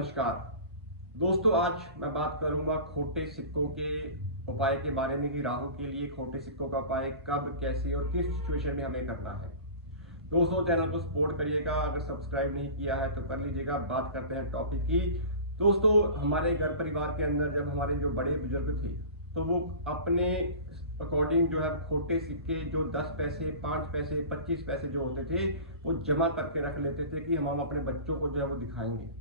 नमस्कार दोस्तों, आज मैं बात करूंगा खोटे सिक्कों के उपाय के बारे में कि राहु के लिए खोटे सिक्कों का उपाय कब, कैसे और किस सिचुएशन में हमें करना है। दोस्तों, चैनल को सपोर्ट करिएगा, अगर सब्सक्राइब नहीं किया है तो कर लीजिएगा। बात करते हैं टॉपिक की। दोस्तों, हमारे घर परिवार के अंदर जब हमारे जो बड़े बुजुर्ग थे तो वो अपने अकॉर्डिंग जो है खोटे सिक्के जो 10 पैसे, 5 पैसे, 25 पैसे जो होते थे वो जमा करके रख लेते थे कि हम अपने बच्चों को जो है वो दिखाएंगे।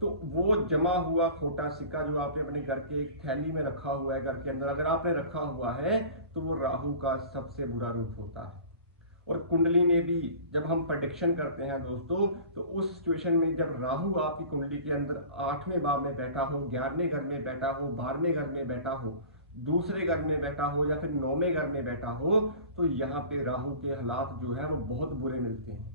तो वो जमा हुआ खोटा सिक्का जो आपने अपने घर के एक थैली में रखा हुआ है, घर के अंदर अगर आपने रखा हुआ है तो वो राहु का सबसे बुरा रूप होता है। और कुंडली में भी जब हम प्रेडिक्शन करते हैं दोस्तों, तो उस सिचुएशन में जब राहु आपकी कुंडली के अंदर 8वें भाव में बैठा हो, 11वें घर में बैठा हो, 12वें घर में बैठा हो, दूसरे घर में बैठा हो या फिर 9वें घर में बैठा हो, तो यहाँ पे राहु के हालात जो है वो बहुत बुरे मिलते हैं।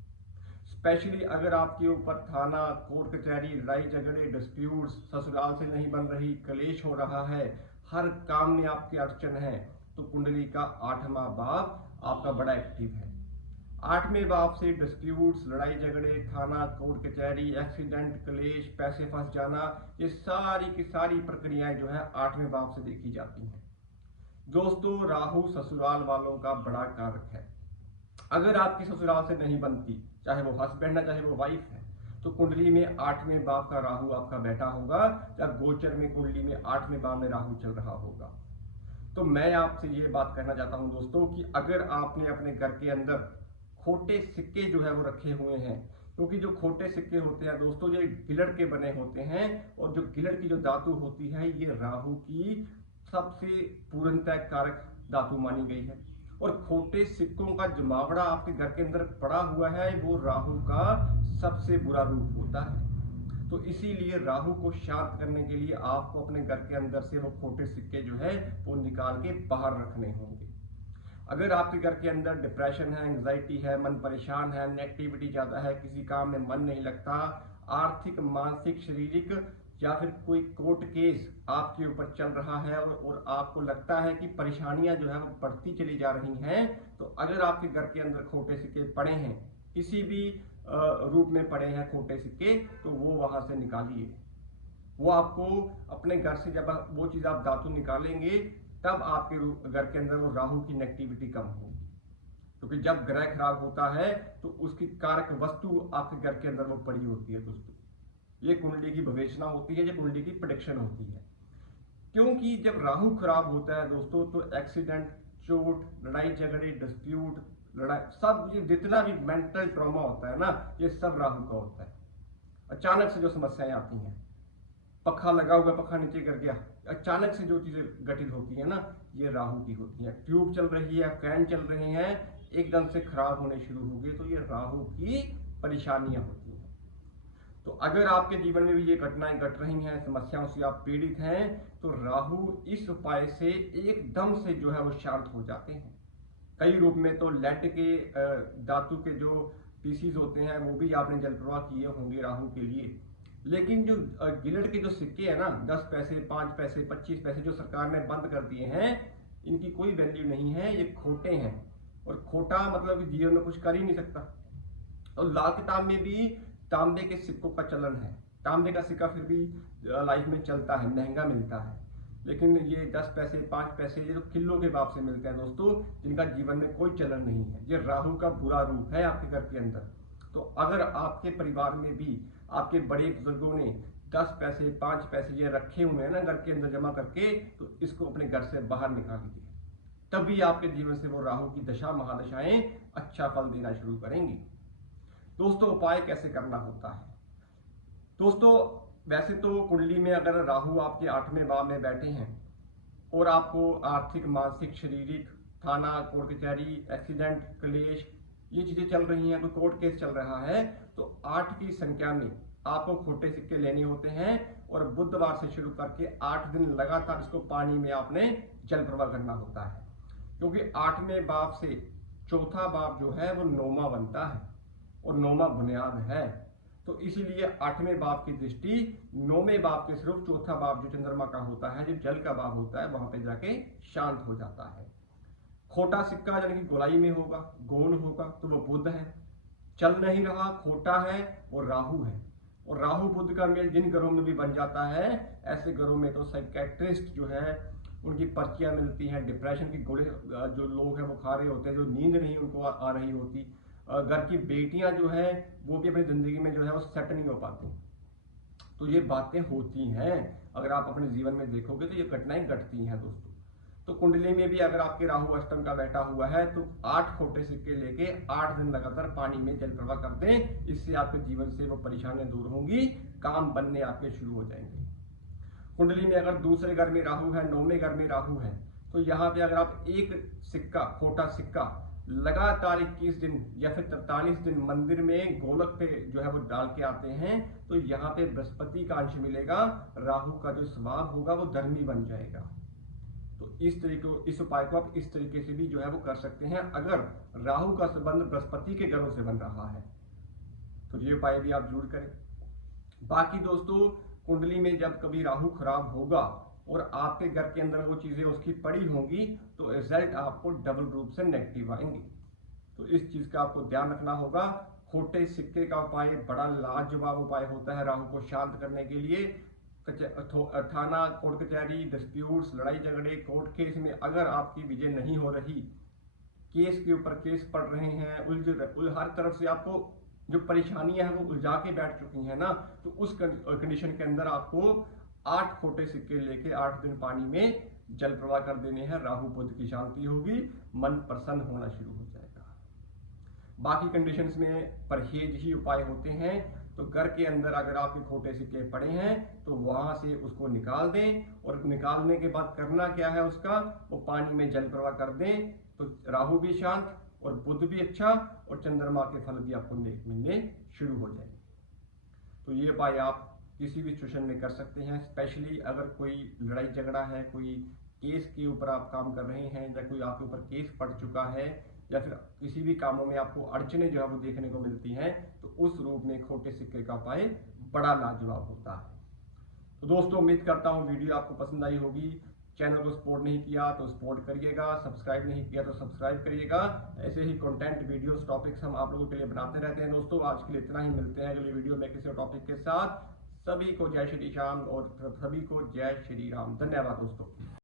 स्पेशली अगर आपके ऊपर थाना, कोर्ट कचहरी, लड़ाई झगड़े, डिस्प्यूट्स, ससुराल से नहीं बन रही, कलेश हो रहा है, हर काम में आपकी अड़चन है, तो कुंडली का 8वां भाव आपका बड़ा एक्टिव है। 8वें भाव से डिस्प्यूट्स, लड़ाई झगड़े, थाना, कोर्ट कचहरी, एक्सीडेंट, कलेश, पैसे फंस जाना, ये सारी की सारी प्रक्रियाएं जो है 8वें भाव से देखी जाती हैं। दोस्तों, राहु ससुराल वालों का बड़ा कारक है। अगर आपकी ससुराल से नहीं बनती, चाहे वो हस्बैंड है चाहे वो वाइफ है, तो कुंडली में 8वें भाव का राहु आपका बैठा होगा, या गोचर में कुंडली में 8वें भाव में राहु चल रहा होगा। तो मैं आपसे ये बात कहना चाहता हूं दोस्तों कि अगर आपने अपने घर के अंदर खोटे सिक्के जो है वो रखे हुए हैं, क्योंकि जो खोटे सिक्के होते हैं दोस्तों ये गिलड़ के बने होते हैं, और जो गिलड़ की जो धातु होती है ये राहु की सबसे पूर्णतः कारक धातु मानी गई है। और खोटे सिक्कों का जमावड़ा आपके घर के अंदर पड़ा हुआ है, वो राहु का सबसे बुरा रूप होता है। तो इसीलिए राहु को शांत करने के लिए आपको अपने घर के अंदर से वो खोटे सिक्के जो है वो निकाल के बाहर रखने होंगे। अगर आपके घर के अंदर डिप्रेशन है, एंजाइटी है, मन परेशान है, नेगेटिविटी ज्यादा है, किसी काम में मन नहीं लगता, आर्थिक, मानसिक, शारीरिक या फिर कोई कोर्ट केस आपके ऊपर चल रहा है और आपको लगता है कि परेशानियां जो है वो बढ़ती चली जा रही हैं, तो अगर आपके घर के अंदर खोटे सिक्के पड़े हैं, किसी भी रूप में पड़े हैं खोटे सिक्के, तो वो वहां से निकालिए। वो आपको अपने घर से जब वो चीज आप धातु निकालेंगे तब आपके घर के अंदर वो राहु की नेगेटिविटी कम होगी। क्योंकि जब ग्रह खराब होता है तो उसकी कारक वस्तु आपके घर के अंदर वो पड़ी होती है। दोस्तों, ये कुंडली की भविष्यवाणी होती है, ये कुंडली की प्रेडिक्शन होती है। क्योंकि जब राहु खराब होता है दोस्तों, तो एक्सीडेंट, चोट, लड़ाई झगड़े, डिस्प्यूट, लड़ाई, सब ये जितना भी मेंटल ट्रॉमा होता है ना, ये सब राहु का होता है। अचानक से जो समस्याएं आती हैं, पखा लगा हुआ, पखा नीचे गिर गया, अचानक से जो चीजें घटित होती है ना, ये राहु की होती है। ट्यूब चल रही है, फैन चल रहे हैं, एकदम से खराब होने शुरू हो गए, तो ये राहु की परेशानियां होती हैं। तो अगर आपके जीवन में भी ये घटनाएं घट रही हैं, समस्याओं से आप पीड़ित हैं, तो राहु इस उपाय से एकदम से जो है वो शांत हो जाते हैं। कई रूप में तो लेड के धातु के जो पीसीज होते हैं वो भी आपने जल प्रवाह किए होंगे राहु के लिए। लेकिन जो गिलड़ के जो सिक्के हैं ना, 10 पैसे, 5 पैसे, 25 पैसे जो सरकार ने बंद कर दिए हैं, इनकी कोई वैल्यू नहीं है, ये खोटे हैं। और खोटा मतलब जीवन में कुछ कर ही नहीं सकता। और लाल किताब में भी तांबे के सिक्कों का चलन है। तांबे का सिक्का फिर भी लाइफ में चलता है, महंगा मिलता है। लेकिन ये 10 पैसे, 5 पैसे ये जो किलो के भाव से मिलते हैं दोस्तों, जिनका जीवन में कोई चलन नहीं है, ये राहु का बुरा रूप है आपके घर के अंदर। तो अगर आपके परिवार में भी आपके बड़े बुजुर्गों ने 10 पैसे, 5 पैसे ये रखे हुए हैं ना घर के अंदर जमा करके, तो इसको अपने घर से बाहर निकाल दीजिए। तभी आपके जीवन से वो राहु की दशा, महादशाएं अच्छा फल देना शुरू करेंगी। दोस्तों, उपाय कैसे करना होता है? दोस्तों, वैसे तो कुंडली में अगर राहु आपके 8वें भाव में बैठे हैं और आपको आर्थिक, मानसिक, शारीरिक, थाना, कोर्ट कचहरी, एक्सीडेंट, कलेश, ये चीजें चल रही हैं, कोई कोर्ट केस चल रहा है, तो 8 की संख्या में आपको खोटे सिक्के लेने होते हैं और बुधवार से शुरू करके 8 दिन लगातार इसको पानी में आपने जल प्रवाह करना होता है। क्योंकि 8वें भाव से चौथा भाव जो है वो 9वां बनता है और 9वां बुनियाद है। तो इसीलिए 8वें भाव की दृष्टि 9वें भाव के सिर्फ चौथा भाव जो चंद्रमा का होता है, जो जल का भाव होता है, वहां पे जाके शांत हो जाता है। खोटा सिक्का यानी कि गोलाई में होगा, गोल होगा, तो वो बुध है। चल नहीं रहा, खोटा है, वो राहु है। और राहु बुध का मेल जिन घरों में भी बन जाता है, ऐसे घरों में तो साइकेट्रिस्ट जो है उनकी पर्चियां मिलती हैं, डिप्रेशन की गोली जो लोग हैं वो खा रहे होते हैं, जो नींद नहीं उनको आ रही होती, घर की बेटियां जो है वो भी अपनी जिंदगी में जो है वो सेट नहीं हो पाती। तो ये बातें होती हैं, अगर आप अपने जीवन में देखोगे तो ये घटनाएं घटती हैं दोस्तों। तो कुंडली में भी अगर आपके राहु अष्टम का बैठा हुआ है तो 8 खोटे सिक्के लेके 8 दिन लगातार पानी में जल प्रवाह कर दें, इससे आपके जीवन से वो परेशानियां दूर होंगी, काम बनने आपके शुरू हो जाएंगे। कुंडली में अगर दूसरे घर में राहु है, 9वें घर में राहु है, तो यहाँ पे अगर आप एक सिक्का, खोटा सिक्का लगातार 21 दिन या फिर 43 दिन मंदिर में गोलक पे जो है वो डाल के आते हैं, तो यहाँ पे बृहस्पति का अंश मिलेगा, राहु का जो स्वभाव होगा वो धर्मी बन जाएगा। तो इस उपाय को आप इस तरीके से भी जो है वो कर सकते हैं, अगर राहु का संबंध बृहस्पति के घरों से बन रहा है तो ये उपाय भी आप जरूर करें। बाकी दोस्तों, कुंडली में जब कभी राहु खराब होगा और आपके घर के अंदर वो चीजें उसकी पड़ी होंगी तो रिजल्ट आपको डबल रूप से नेगेटिव आएंगे। तो इस चीज का आपको ध्यान रखना होगा। खोटे सिक्के का उपाय बड़ा लाजवाब उपाय होता है राहु को शांत करने के लिए। थाना, कोर्ट कचहरी, डिस्प्यूट्स, लड़ाई झगड़े, कोर्ट केस में अगर आपकी विजय नहीं हो रही, केस के ऊपर केस पड़ रहे हैं, हर तरफ से आपको जो परेशानियां हैं वो उलझा के बैठ चुकी हैं ना, तो उस कंडीशन के अंदर आपको 8 खोटे सिक्के लेके 8 दिन पानी में जल प्रवाह कर देने हैं, राहु बुध की शांति होगी, मन प्रसन्न होना शुरू हो जाएगा। बाकी कंडीशंस में परहेज ही उपाय होते हैं। तो घर के अंदर अगर आपके खोटे सिक्के पड़े हैं तो वहां से उसको निकाल दें, और निकालने के बाद करना क्या है उसका, वो पानी में जल प्रवाह कर दें, तो राहु भी शांत और बुध भी अच्छा और चंद्रमा के फल भी आपको मिलने शुरू हो जाएंगे। तो ये उपाय आप किसी भी सिचुएशन में कर सकते हैं। स्पेशली अगर कोई लड़ाई झगड़ा है, कोई केस के ऊपर आप काम कर रहे हैं, या कोई आपके ऊपर केस पड़ चुका है, या फिर किसी भी कामों में आपको अड़चने जो है वो देखने को मिलती हैं, तो उस रूप में खोटे सिक्के का उपाय बड़ा लाजवाब होता है। तो दोस्तों, उम्मीद करता हूँ वीडियो आपको पसंद आई होगी। चैनल को सपोर्ट नहीं किया तो सपोर्ट करिएगा, सब्सक्राइब नहीं किया तो सब्सक्राइब करिएगा। ऐसे ही कंटेंट, वीडियोस, टॉपिक्स हम आप लोगों के लिए बनाते रहते हैं दोस्तों। आज के लिए इतना ही, मिलते हैं अगली वीडियो में किसी टॉपिक के साथ। सभी को जय श्री श्याम और सभी को जय श्री राम। धन्यवाद दोस्तों।